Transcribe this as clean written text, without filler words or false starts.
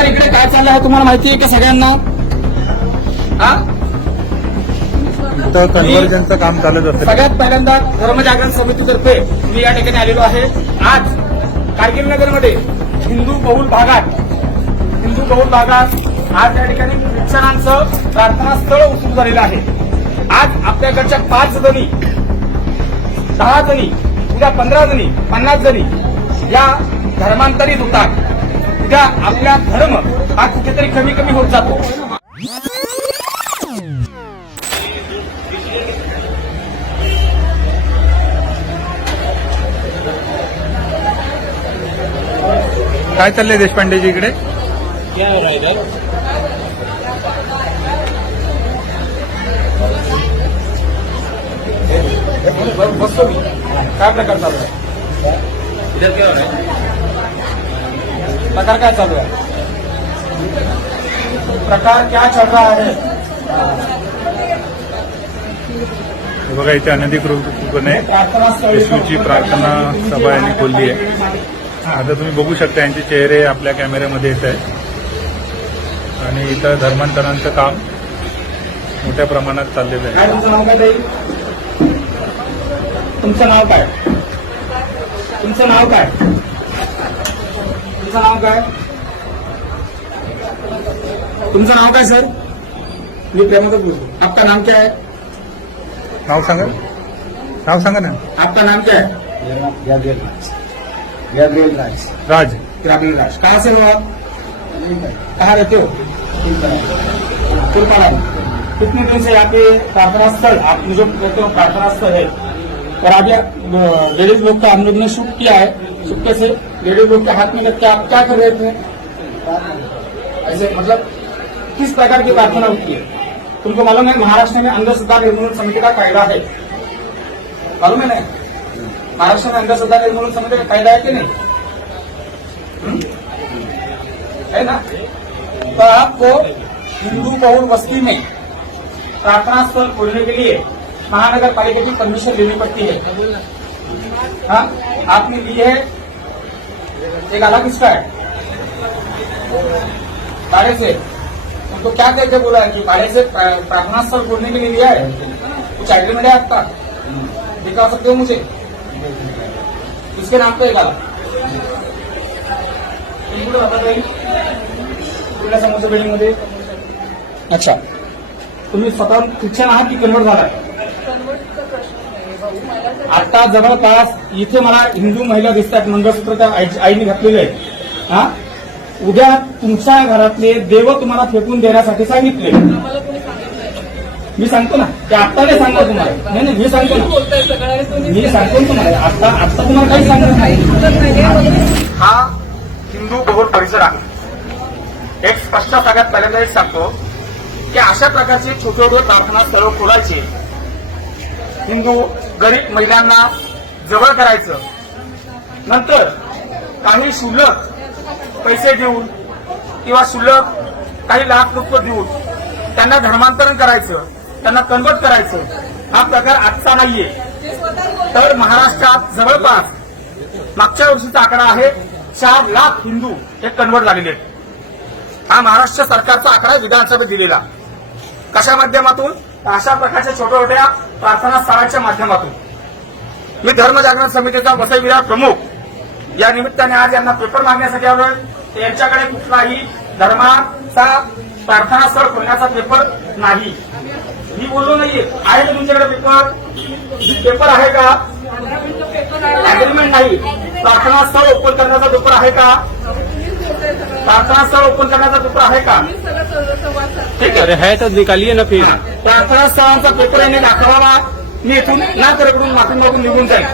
प्रकार इकडे काय चाललं आहे तुम्हाला माहिती आहे का सगळ्यांना? हा, इथं कन्व्हर्जनचं काम चालत असेल. सगळ्यात पहिल्यांदा धर्मजागरण समितीतर्फे मी या ठिकाणी आलेलो आहे. आज कारगिल नगरमध्ये हिंदू बहुल भागात आज या ठिकाणी ख्रिश्चनांचं प्रार्थनास्थळ सुरू झालेलं आहे. आज आपल्याकडच्या 5 जणी, 10 जणी, उद्या 15 जणी, 50 जणी या धर्मांतरित होतात. उद्या आपला धर्म हा कुठेतरी कमी कमी होत जातो. काय चाललंय देशपांडेजी इकडे? बसतो मी. काय प्रकार चालू आहे? प्रकार काय चालू आहे? प्रकार क्या चल रहा है? हे बघा, इथे अनधिकृतपणे येशूची प्रार्थना सभा यांनी खोलली आहे. आता तुम्ही बघू शकता यांचे चेहरे आपल्या कॅमेऱ्यामध्ये येत आहेत. आणि इथं धर्मांतरांचं काम मोठ्या प्रमाणात चाललेलं आहे. काय तुमचं नाव काय ताई? तुमचं नाव काय? तुमचं नाव काय? तुमचं नाव काय? तुमचं नाव काय सर? मी प्रेमाचं बोलतो. आपका नाम क्या है? नाव सांगा, नाव सांगा ना. आपका नाम क्या है? राज. ग्रामीण राज. कहाँ से हो आप? कहाँ रहते हो? तिरपाड़ा में. कितने दिन से यहाँ पे प्रार्थना स्थल, आप जो कहते हो प्रार्थना स्थल है, और अभी लेडीज लोग का हम लोग ने शूट किया है. सुट्टे से लेडीज लोग के हाथ में करके आप क्या कर रहे थे? ऐसे मतलब किस प्रकार की प्रार्थना होती है? तुमको मालूम है महाराष्ट्र में अंधश्रद्धा निर्मूलन समिति का कायदा है? मालूम है ना? महाराष्ट्र में अंधश्रद्धा निर्मूलन समिति का कायदा है कि नहीं? है ना? तो आपको हिंदू बहुल बस्ती में प्रार्थना स्थल खोलने के लिए महानगर पालिका की परमिशन लेनी पड़ती है. हाँ, आपने ली है. एक आला किसका है? भाड़े से. उनको क्या कहते बोला है कि भाड़े से प्रार्थना स्थल खोलने के लिए लिया है? कुछ एग्रीमेंट है आपका? दिखा सकते हो मुझे? किसके नाम पे एक आला? कुठल्या समोरच्या बिल्डिंग मध्ये? अच्छा, तुम्ही स्वतः ख्रिश्चन आहात की कन्वर्ट झालाय? आता जवळपास इथे मला हिंदू महिला दिसतात, मंगळसूत्र त्या आईने घातलेले आहे. हा, उद्या तुमच्या घरातले देव तुम्हाला फेकून देण्यासाठी सांगितले. मी सांगतो ना, ते आता नाही सांगतो तुम्हाला. नाही, मी सांगतो ना, मी सांगतो तुम्हाला. आता तुम्हाला काही सांगत नाही. हा हिंदू बहुल परिसर आहे. एक स्पष्ट सगळ्यात पहिल्यांदा एक सांगतो की अशा प्रकारचे छोटे छोटे प्रार्थना स्थळ खोलायचे, हिंदू गरीब महिलांना जवळ करायचं, नंतर काही शुल्लक पैसे देऊन किंवा शुल्लक काही लाख रुपये देऊन त्यांना धर्मांतरण करायचं, त्यांना कन्वर्ट करायचं. हा प्रकार आजचा नाहीये. तर महाराष्ट्रात जवळपास मागच्या वर्षीचा आकडा आहे 4 लाख हिंदू हे कन्वर्ट झालेले आहेत. हा महाराष्ट्र सरकारचा आकडा विधानसभेत दिलेला. कशा माध्यमातून? अशा प्रकारच्या छोट्या छोट्या प्रार्थना स्थळाच्या माध्यमातून. मी धर्मजागरण समितीचा वसई विरार प्रमुख या निमित्ताने आज यांना पेपर मागण्यासाठी आलोय. यांच्याकडे कुठलाही धर्माचा प्रार्थना स्थळ खोलण्याचा पेपर नाही. मी बोललो नाहीये. आहे का तुमच्याकडे पेपर आहे का? अग्रीमेंट नाही. प्रार्थना स्थळ ओपन करण्याचा पेपर आहे का? प्रार्थना स्थळ ओपन करण्याचा पेपर आहे का? ठीक आहे तर निकालिए ना फिर. प्रार्थना स्थळांचा पेपर याने दाखवावा. मी इथून ना करेकडून माफी मागून निघून जाईल.